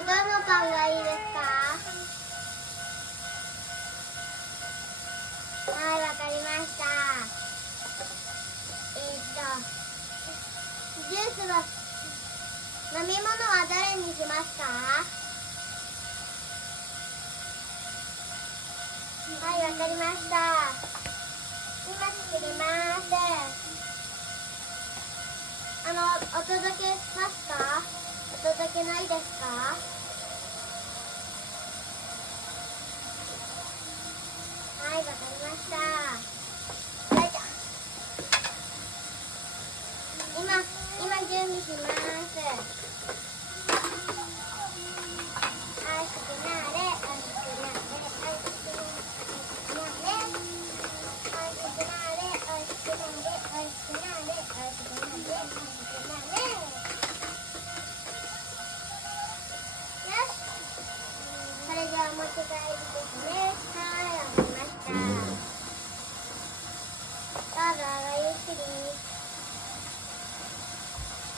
どのパンがいいですか？はい、わかりました。ジュースは飲み物はどれにしますか？はい、わかりました。今作ります。お届けしますか？お届けないですか？はい、わかりました。よいしょ。今準備します。おいしくなれ、おいしくなれ、おいしくなれ、おいしくなれ、おいしくなれ、おいしくなれ、おいしくなれ、おいしくなれ、おいしくなれ。よし。それではお持ち帰りですね。はい。